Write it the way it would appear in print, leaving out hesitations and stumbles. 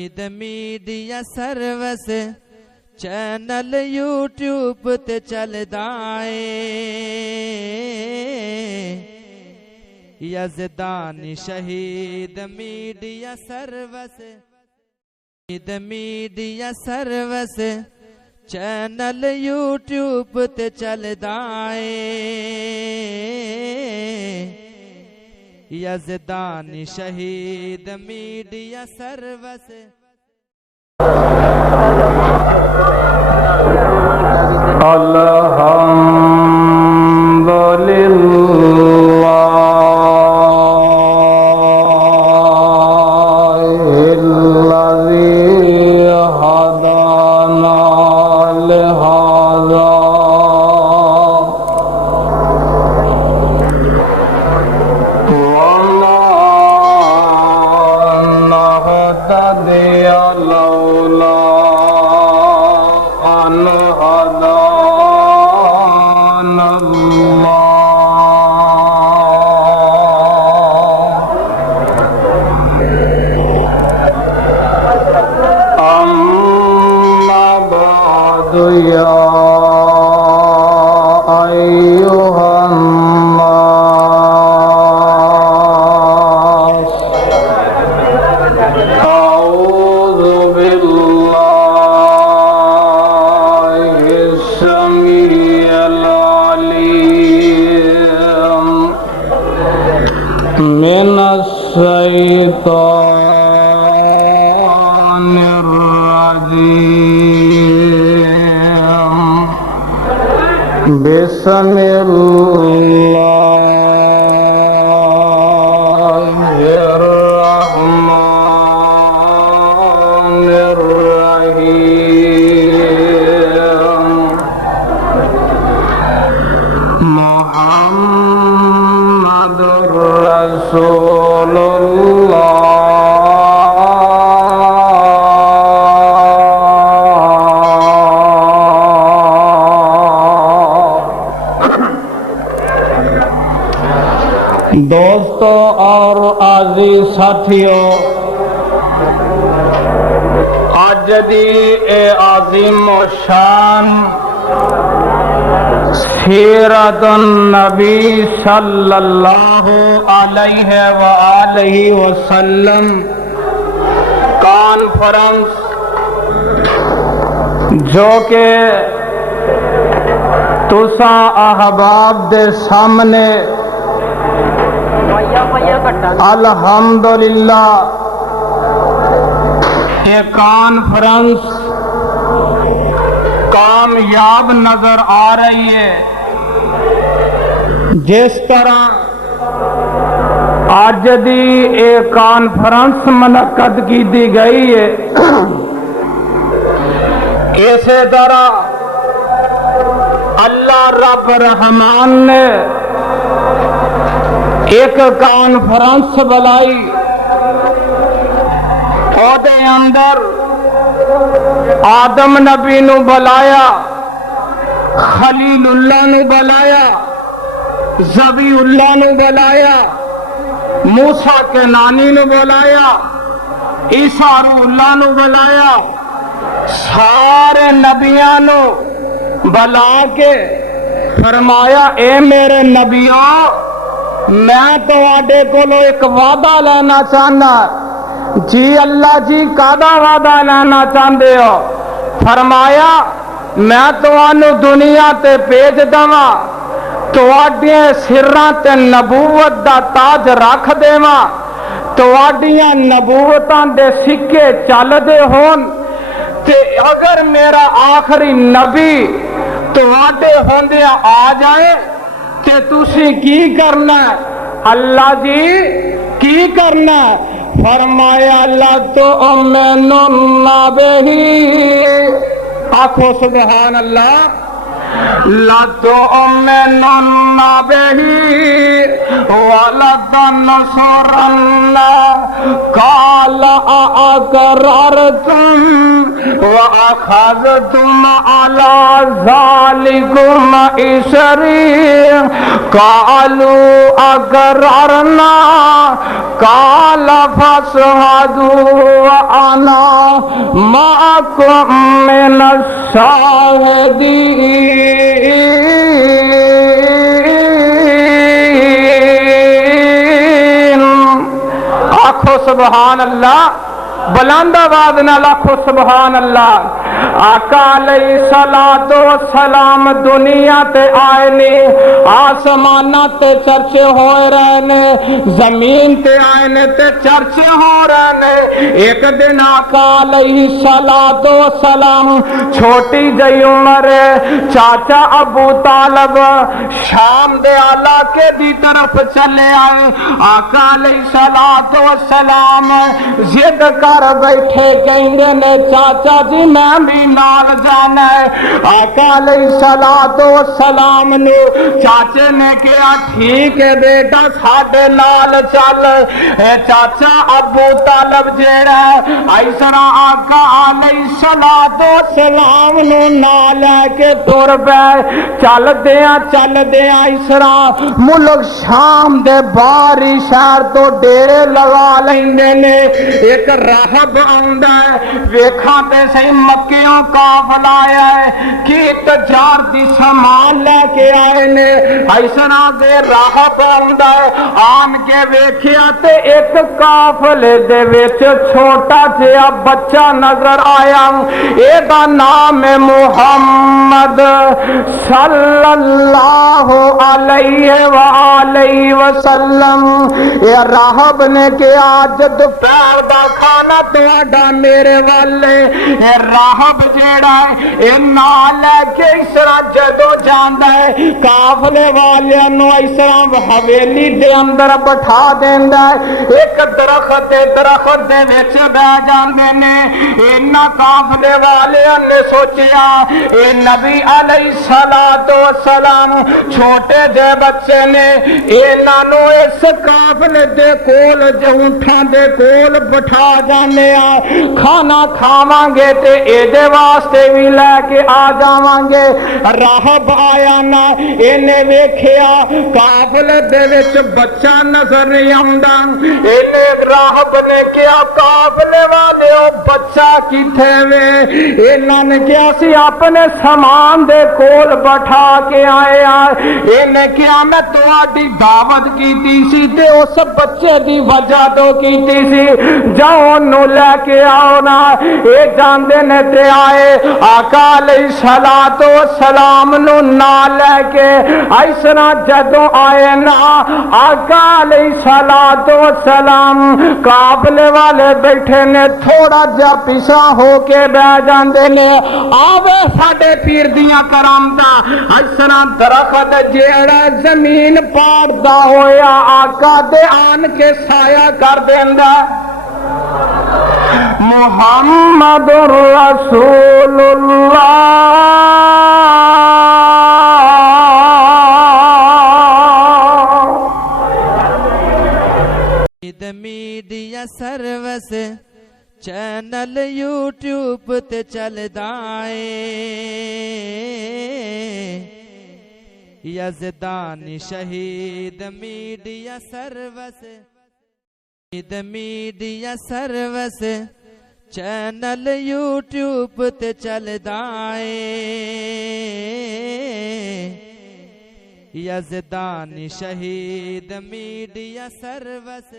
Media service channel YouTube تے چلدا اے یزدانی شہید میڈیا سروس چینل یوٹیوب تے چلدا اے یزدانی شہید میڈیا سروس الحمدللہ الذی ہدانا لہذا وما نهتدي لولا أن هدانا الله أما بعد يا أيها الناس أعوذ بالله السميع العليم من الشيطان الرجيم بسم الله الرحمن الرحيم محمد رسول دوستو اور عزیز ساتھیوں، آج دی اے عظیم و شان سیرت النبی صلی اللہ علیہ وآلہ وسلم کانفرنس جو کہ تساں احباب دے سامنے الحمدللہ یہ کانفرنس کامیاب نظر آ رہی ہے۔ جس طرح آج دی ایک کانفرنس منعقد کی دی گئی ہے، اسی طرح اللہ رب رحمان نے ایک کانفرنس بلائی، دے اندر آدم نبی نو بلایا، خلیل اللہ نو بلایا، ذبی اللہ نو بلایا، موسیٰ کے نانی نو بلایا، عیسیٰ روح اللہ نو بلایا، سارے نبیاں نو بلا کے فرمایا اے میرے نبیوں، میں تو آڈے کو ایک وعدہ لینا چاہنا۔ جی اللہ جی کادا وعدہ لینا چاہندے ہو؟ فرمایا میں تو آنو دنیا تے پیج دواں، تو آڈیاں سرّاں تے نبوت دا تاج رکھ دیواں، تو آڈیاں نبوتاں دے سکے چل دے ہون، تے اگر میرا آخری نبی تو آڈے ہوندیاں آ جائے کہ تُسی کی کرنا ہے؟ اللہ جی کی کرنا ہے؟ فرمایا لَتُؤْمِنُنَّ بِهِ، آکھو سبحان اللہ، لَتُؤْمِنُنَّ بِهِ وَلَتَنْصُرُنَّهُ قَالَ أَأَقْرَرْتُمْ وَأَخَذْتُمْ عَلَى ذَلِكُمْ إِصْرِي قَالُوا أَقْرَرْنَا قَالَ فَاشْهَدُوا وَأَنَا مَعَكُمْ مِنَ الشَّاهِدِينَ آخو سبحان اللہ، بلند آواز نال آخو سبحان اللہ۔ آقا علیہ الصلوۃ والسلام دنیا تے آئے نے، آسماناں تے چرچے ہوئے رہے نے، زمین تے آئے نے تے چرچے ہو رہے نے۔ ایک دن آقا علیہ الصلوۃ والسلام چھوٹی جئی عمر چاچا ابو طالب شام دے علاقے دی طرف چلے آئے۔ آقا علیہ الصلوۃ والسلام ضد کر بیٹھے، کہیں نے چاچا جی میں بھی نال جانا ہے۔ آقا علیہ الصلوۃ والسلام نے چاچے نے کہا ٹھیک ہے بیٹا ساڈے نال چل۔ چاچا ابو طالب جیڑا ایسرا آقا علیہ الصلوۃ والسلام نو نال لے کے ٹر پے۔ چل دیاں ایسرا ملک شام دے باہری شہر تو ڈیرے لگا لیندے نے۔ ایک راہب آندا ہے، ویکھاں تے صحیح مکیوں قافلہ آیا ہے، کی تجار دی سامان لے کے آئے نے۔ ایسنا دے راہب آندا ہے، آن کے ویکھیا تے ایک قافلے دے وچ چھوٹا جہا بچہ نظر آیا۔ اے دا نام ہے محمد صلی اللہ علیہ وآلہ وسلم۔ اے راہب نے کہا جد دوپہر دا کھانا تہاڈا میرے والے۔ اے راہب جیڑا ہے اے نال لے کے اس طرح جدو جاندا ہے قافلے والیاں نو اس طرح حویلی دے اندر بٹھا دیندا ہے۔ ایک درخت دے وچ بیٹھ جاندے نے۔ انہاں قافلے والیاں نے سوچیا اے نبی علیہ الصلوۃ والسلام چھوٹے جے بچے نے، انہاں نو اس قافلے دے کول اونٹاں دے کول بٹھا جانے آ، کھانا کھاواں گے تے ایدے واسطے بھی لے کے آ جاواں گے۔ راہب آیا نا، انہیں ویکھیا قافلے دے وچ بچہ نظر نہیں آندا۔ انہیں راہب نے کہا قافلے والے او بچہ کتھے وے؟ انہاں نے کہا سی اپنے سامان دے کول بٹھا کے آئے آ۔ انہیں کہا میں تہاڈی دعوت کیتی سی تے اس بچے دی وجہ تو کیتی سی، جاؤ نو لے کے آؤ نا۔ اے جاندے نے تے آئے، آقا علیہ الصلوۃ والسلام نو نال لے کے ایسنا جدوں آئے نا، آقا علیہ الصلوۃ والسلام قافلے والے بیٹھے نے تھوڑا جا پیچھے ہو کے بیٹھ جاندے نے۔ آوے ساڈے پیر دیاں کرامتاں، ایسنا درخت جیڑا زمین پاڑدا ہویا آقا دے آن کے سایہ کر دیندا۔ محمد رسول اللہ میڈیا سروس چینل یوٹیوب تے چلدا اے، یزدانی شہید میڈیا سروس چینل یوٹیوب تے چلدا اے، یزدانی شہید میڈیا سروس